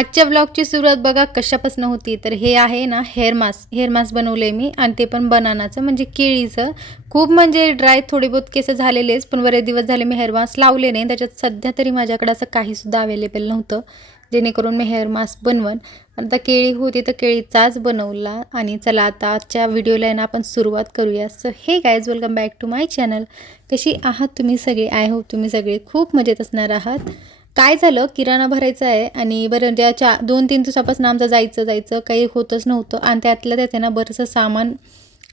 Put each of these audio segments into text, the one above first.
आजच्या ब्लॉगची सुरुवात बघा कशापासून होती? तर हे आहे ना हेअर मास्क हेअर मास्क बनवले मी आणि ते पण बनानाचं म्हणजे केळीचं. खूप म्हणजे ड्राय थोडे बहुत केस झालेलेच पण बरेच दिवस झाले मी हेअर मास्क लावले नाही. त्याच्यात सध्या तरी माझ्याकडे असं काहीसुद्धा अवेलेबल नव्हतं जेणेकरून मी हेअर मास्क बनवन. आता केळी होती तर केळीचाच बनवला आणि चला आता आजच्या व्हिडिओला आहे ना आपण सुरुवात करूया. So hey guys welcome back to my channel कशी आहात तुम्ही सगळे? आय होप तुम्ही सगळे खूप मजेत असणार आहात. काय झालं? किराणा भरायचा आहे आणि बरं ज्या चा दोन तीन दिवसापासून आमचं जायचं जायचं काही होतच नव्हतं आणि त्यातलं त्यात आहे ना बरंचसं सामान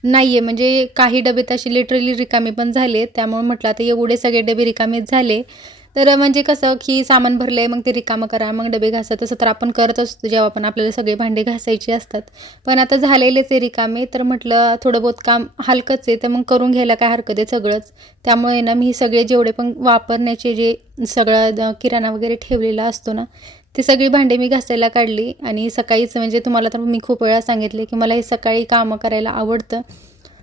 नाही आहे म्हणजे काही डबे तसे लिटरली रिकामे पण झाले त्यामुळे म्हटलं आता एवढे सगळे डबे रिकामेच झाले. तर म्हणजे कसं की सामान भरलं आहे मग ते रिकामं करा मग डबे घासा. तसं तर आपण करत असतो जेव्हा पण आपल्याला सगळे भांडे घासायचे असतात. पण आता झालेलेच आहे रिकामे तर म्हटलं थोडं बहुत काम हलकंच आहे तर मग करून घ्यायला काय हरकत आहे सगळंच. त्यामुळे ना मी सगळे जेवढे पण वापरण्याचे जे सगळं किराणा वगैरे ठेवलेला असतो ना ती सगळी भांडे मी घासायला काढली. आणि सकाळीच म्हणजे तुम्हाला तर मी खूप वेळा सांगितले की मला हे सकाळी कामं करायला आवडतं.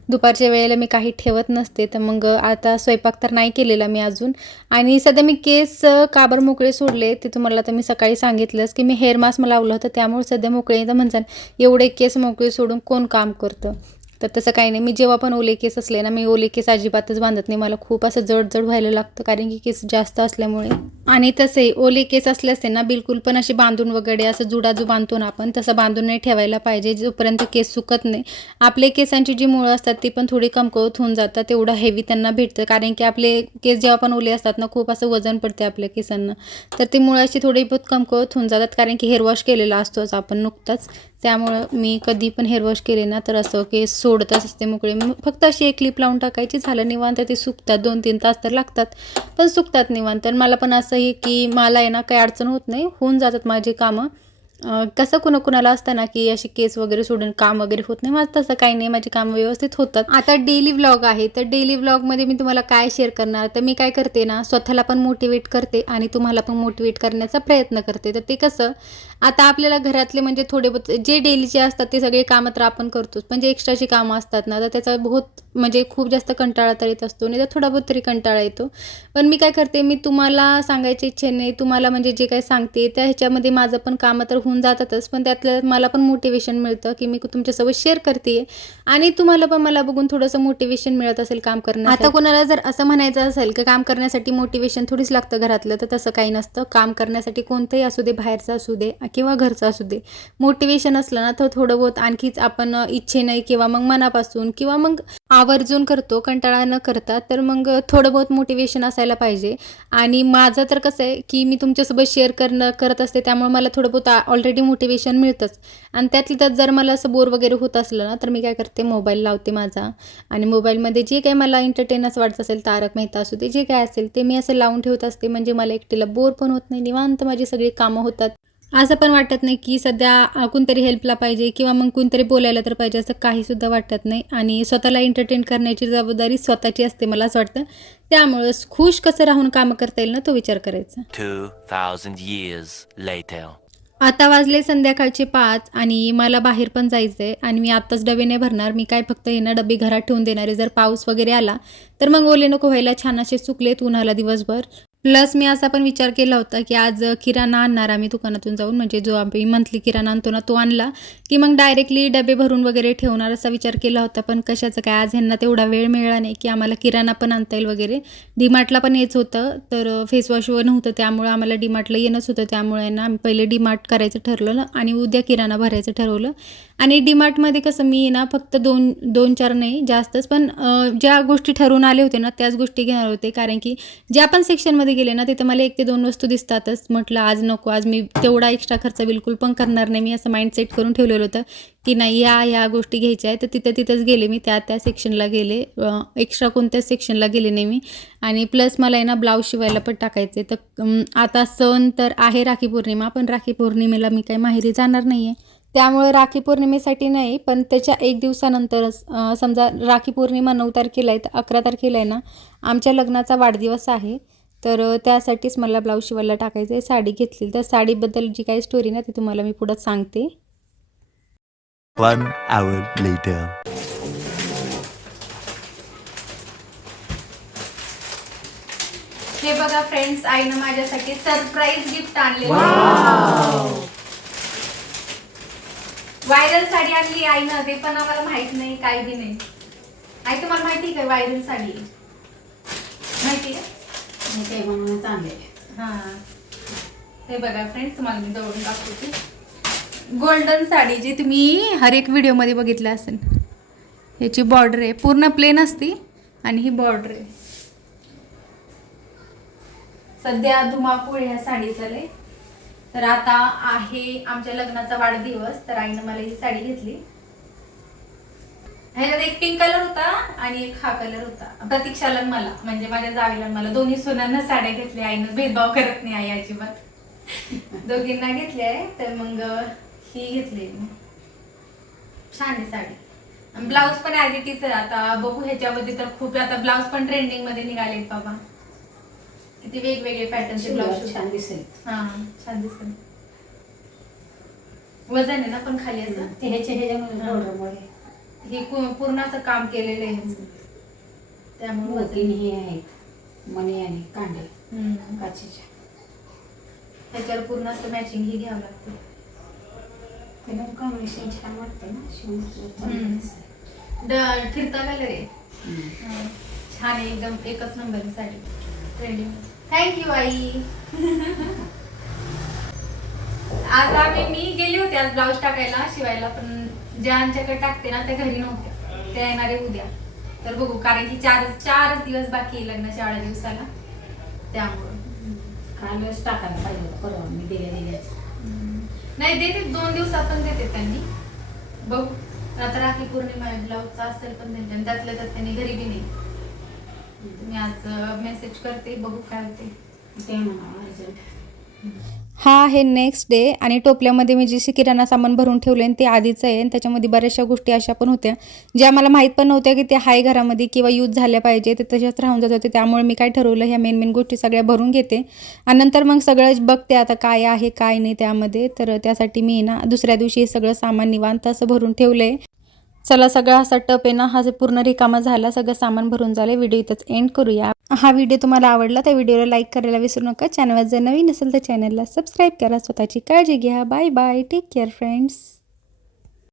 दुपारच्या वेळेला मी काही ठेवत नसते तर मग आता स्वयंपाक तर नाही केलेला मी अजून. आणि सध्या मी केस काबर मोकळे सोडले ते तुम्हाला तर मी सकाळी सांगितलंच की मी हेअर मास्क लावलं होतं त्यामुळे सध्या मोकळे तर म्हणसान एवढे केस मोकळे सोडून कोण काम करतं? तर तसं काही नाही. मी जेव्हा पण ओले केस असले ना मी ओले केस अजिबातच बांधत नाही. मला खूप असं जड जड व्हायला लागतं कारण की केस जास्त असल्यामुळे. आणि तसे ओले केस असले असते ना बिलकुल पण असे बांधून वगैरे असं जुडाजू बांधतो ना आपण तसं बांधून नाही ठेवायला पाहिजे जोपर्यंत केस सुकत नाही. आपले केसांची जी मुळं असतात ती पण थोडी कमकुवत होऊन जातात तेवढं हेवी त्यांना भेटतं. कारण की आपले केस जेव्हा पण ओले असतात ना खूप असं वजन पडते आपल्या केसांना. तर ते मुळं अशी थोडी बहुत कमकुवत होऊन जातात कारण की हेअर वॉश केलेला असतोच आपण नुकताच. त्यामुळं मी कधी पण हेअरवॉश केले ना तर असं केस सोडतच असते मोकळे. मग फक्त अशी एक क्लिप लावून टाकायची. झालं निवांत ते सुकतात. दोन तीन तास तर लागतात पण सुकतात निवांत. तर मला पण असं आहे की मला आहे ना काही अडचण होत नाही. होऊन जातात माझी कामं. कसं कुणा कुणाला असतं ना की अशी केस वगैरे सोडून काम वगैरे होत नाही. माझं तसं काही नाही. माझी कामं व्यवस्थित होतात. आता डेली व्लॉग आहे. तर डेली व्लॉगमध्ये मी तुम्हाला काय शेअर करणार? तर मी काय करते ना स्वतःला पण मोटिवेट करते आणि तुम्हाला पण मोटिवेट करण्याचा प्रयत्न करते. तर ते कसं आता आपल्याला घरातले म्हणजे थोडे बहुत जे डेलीचे असतात ते सगळे कामं तर आपण करतोच. पण जे एक्स्ट्राची कामं असतात ना तर त्याचा बहुत म्हणजे खूप जास्त कंटाळा तर येत असतो. नाही तर थोडा बहुत तरी कंटाळा येतो. पण मी काय करते मी तुम्हाला सांगायची इच्छा नाही तुम्हाला म्हणजे जे काय सांगते त्या ह्याच्यामध्ये माझं पण कामं तर होऊन जातातच. पण त्यातलं मला पण मोटिवेशन मिळतं की मी तुमच्यासोबत शेअर करते आणि तुम्हाला पण मला बघून थोडंसं मोटिवेशन मिळत असेल काम करणं आता कोणाला जर असं म्हणायचं असेल की काम करण्यासाठी मोटिवेशन थोडीच लागतं घरातलं तर तसं काही नसतं. काम करण्यासाठी कोणतंही असू दे बाहेरचं असू दे किंवा घरचं असू दे. मोटिवेशन असलं ना तर थोडं बहुत आणखीच आपण इच्छेने किंवा मग मनापासून किंवा मग आवर्जून करतो कंटाळा न करता तर मग थोडं बहुत मोटिवेशन असायला पाहिजे. आणि माझं तर कसं आहे की मी तुमच्यासोबत शेअर करणं करत असते त्यामुळे मला थोडं बहुत ऑलरेडी मोटिवेशन मिळतंच. आणि त्यातली त्यात जर मला असं बोर वगैरे होत असलं ना तर मी काय करते मोबाईल लावते माझा. आणि मोबाईलमध्ये जे काही मला एंटरटेनच वाटत असेल तारक मेहता असू दे जे काय असेल ते मी असं लावून ठेवत असते. म्हणजे मला एकटीला बोर पण होत नाही निवांत माझी सगळी कामं होतात. असं पण वाटत नाही की सध्या कोणतरी हेल्पला पाहिजे किंवा मग कोणतरी बोलायला तर पाहिजे असं काहीसुद्धा वाटत नाही. आणि स्वतःला एंटरटेन करण्याची जबाबदारी स्वतःची असते मला असं वाटतं. त्यामुळं खुश कसं राहून कामं करता येईल ना तो विचार करायचा. 2,000 years later. आता वाजले संध्याकाळचे पाच आणि मला बाहेर पण जायचं आहे आणि मी आत्ताच डबे नाही भरणार. मी काय फक्त हे ना डबे घरात ठेवून देणार. आहे जर पाऊस वगैरे आला तर मग ओले नको व्हायला. छान असे सुकलेत उन्हाला दिवसभर. प्लस मी असा पण विचार केला होता की आज किराणा आणणार आम्ही दुकानातून जाऊन. म्हणजे जो आम्ही मंथली किराणा आणतो ना तो आणला. की मग डायरेक्टली डबे भरून वगैरे ठेवणार असा विचार केला होता. पण कशाचं काय आज ह्यांना तेवढा वेळ मिळाला नाही की आम्हाला किराणा पण आणता येईल वगैरे. डीमार्टला पण यायचं होतं. तर फेसवॉश नव्हतं. त्यामुळं आम्हाला डीमार्टला येणंच होतं. त्यामुळे ना आम्ही पहिले डीमार्ट करायचं ठरवलं आणि उद्या किराणा भरायचं ठरवलं. आणि डीमार्टमध्ये कसं मी ना फक्त दोन दोन चार नाही जास्तच पण ज्या गोष्टी ठरवून आले होते ना त्याच गोष्टी घेणार होते. कारण की ज्या पण सेक्शनमध्ये गेले ना तिथं मला एक ते दोन वस्तू दिसतातच. म्हटलं आज नको आज मी तेवढा एक्स्ट्रा खर्च बिलकुल पण करणार नाही. मी असं माइंडसेट करून ठेवलेलं होतं की नाही या या गोष्टी घ्यायच्या आहेत. तर तिथं तिथंच गेले मी. त्या त्या सेक्शनला गेले. एक्स्ट्रा कोणत्याच सेक्शनला गेले नाही मी. आणि प्लस मला आहे ना ब्लाऊज शिवायला पण टाकायचे. तर आता सण तर आहे राखी पौर्णिमा पण राखी पौर्णिमेला मी काही माहेरी जाणार नाही आहे त्यामुळे राखी पौर्णिमेसाठी नाही पण त्याच्या एक दिवसानंतरच समजा राखी पौर्णिमा नऊ तारखेला आहे तर अकरा तारखेला आहे ना आमच्या लग्नाचा वाढदिवस आहे. तर त्यासाठीच मला ब्लाऊज शिवायला टाकायचं आहे. साडी घेतली. तर साडीबद्दल जी काही स्टोरी ना ती तुम्हाला मी पुढं सांगते. One hour later. हे बघा फ्रेंड्स आईनं माझ्यासाठी सरप्राईज गिफ्ट आणले व्हायरल साडी आणली आईनं. ते पण आम्हाला माहीत नाही काय बी नाही. आई तुम्हाला माहिती आहे का व्हायरल साडी? माहिती आहे? ते म्हणूनच चांगले हा. हे बघा फ्रेंड्स तुम्हाला मी जवळून दाखवते. गोल्डन साडी जी तुम्ही हर एक व्हिडिओमध्ये बघितलं असेल. ह्याची बॉर्डर आहे. पूर्ण प्लेन असती आणि ही बॉर्डर आहे. सध्या धुमाकूळ ह्या साडी लय तर आता आहे आमच्या लग्नाचा वाढदिवस तर आईनं मला ही साडी घेतली. ह्याच्यात एक पिंक कलर होता आणि एक हा कलर होता. प्रतीक्षाला मला म्हणजे माझ्या जावीला मला दोन्ही सुनांना साड्या घेतल्या आईनं भेदभाव करत नाही आई अजिबात. दोघींना घेतल्या आहे तर मग ही घेतली. छान आहे साडी. ब्लाऊज पण ॲज इट इज आहे. आता बघू ह्याच्यामध्ये तर खूप आता ब्लाऊज पण ट्रेंडिंगमध्ये निघालेत बाबा. किती वेगवेगळे पॅटर्नचे ब्लाऊज छान दिसेल. हा छान दिसत वजन आहे ना पण खाली असं? ह्याच्या ह्याच्यामध्ये हा. हे पूर्ण असं काम केलेलं आहे. त्यामुळे मोतीन वजन हे आहेत मणी आणि कांडे हम्म. काचेच्या ह्याच्यावर पूर्ण असं मॅचिंग ही घ्यावं लागतं त्याला कॉम्बिनेशन छान वाटतं ना शिवून हम्म. ड- फिरता आहे हम्म. हा. छान आहे एकदम एकच number sari trending thank you आई आज आम्ही मी गेली होते आज ब्लाऊज टाकायला शिवायला पण ज्या आमच्याकडे टाकते ना त्या घरी नव्हत्या. त्या येणारे उद्या. तर बघू कारण की चार चारच दिवस बाकी आहे लग्नाच्या आठ दिवसाला. त्यामुळं. कालच टाकायला पाहिजे होतं परवा मी दिल्या दिल्याच नाही देते. दोन दिवसात पण देते त्यांनी. बघू. आता राखी पौर्णिमा आहे ब्लाऊजचा असेल पण त्यांच्या आणि त्यातल्या त्यात त्यांनी घरी बी नाही. मी आज मेसेज करते बघू काय होते. ते म्हणा अर्जंट. हा आहे नेक्स्ट डे आणि टोपल्यामध्ये मी जे किराणा सामान भरून ठेवलं आणि ते आधीचं आहे आणि त्याच्यामध्ये बऱ्याचशा गोष्टी अशा पण होत्या. ज्या मला माहीत पण नव्हत्या की ते हाय घरामध्ये किंवा यूज झाल्या पाहिजे ते तशाच राहून जात होते. त्यामुळे मी काय ठरवलं ह्या मेन मेन गोष्टी सगळ्या भरून घेते. आणि नंतर मग सगळं बघते आता काय आहे काय नाही त्यामध्ये. तर त्यासाठी मी ना दुसऱ्या दिवशी हे सगळं सामान निवांत असं भरून ठेवलं आहे चला सगळा असा टप आहे ना हा पूर्ण रिकामा झाला सगळं सामान भरून झालं व्हिडिओ इथंच एंड करूया. हा व्हिडिओ तुम्हाला आवडला त्या व्हिडिओला लाईक करायला विसरू नका. चॅनलवर जर नवीन असेल तर चॅनलला सबस्क्राईब करा. स्वतःची काळजी घ्या. Bye bye. Take care friends.